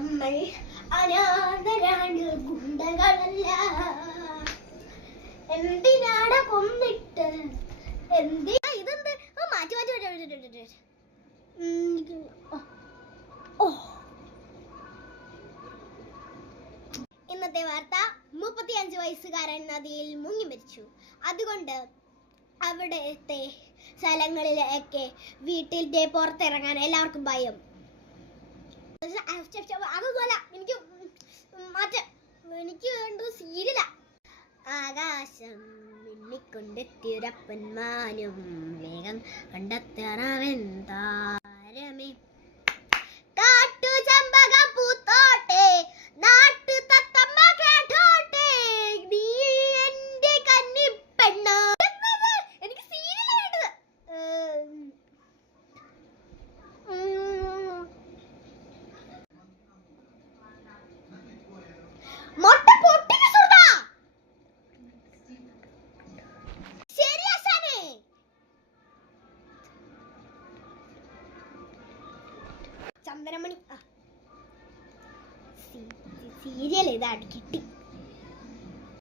നമ്മൾ അനാഥരാണ്, ഗുണ്ടകളല്ല. എന്തിനാണ് കൊന്നിട്ട് ഇതെന്ത് മാറ്റി മാറ്റി ഇന്നത്തെ വാർത്ത 35 വയസ്സുകാരൻ നദിയിൽ മുങ്ങി മരിച്ചു. അതുകൊണ്ട് അവിടുത്തെ സ്ഥലങ്ങളിലൊക്കെ വീട്ടിന്റെ പുറത്തിറങ്ങാൻ എല്ലാവർക്കും ഭയം. അതൊന്നുമല്ല, എനിക്ക് വേണ്ടത് സീരിയലാ. ആകാശം മിന്നിക്കൊണ്ടെത്തിയൊരപ്പന്മാനും വേഗം കണ്ടെത്തണമെന്താരമേ. കാട്ടു ചെമ്പകം പൂത്തോട്ടെ, നാട്ടു തത്തമ്മ കേട്ടോട്ടെ, നീ എന്റെ കന്നിപ്പെണ്ണ. എനിക്ക് സീരിയൽ വേണ്ടത്. മൊട്ട പൊട്ടിന് സുർദാ. ശരി അസാനേ. ചന്ദനമണി സീരിയൽ ഇതാ കിട്ടി.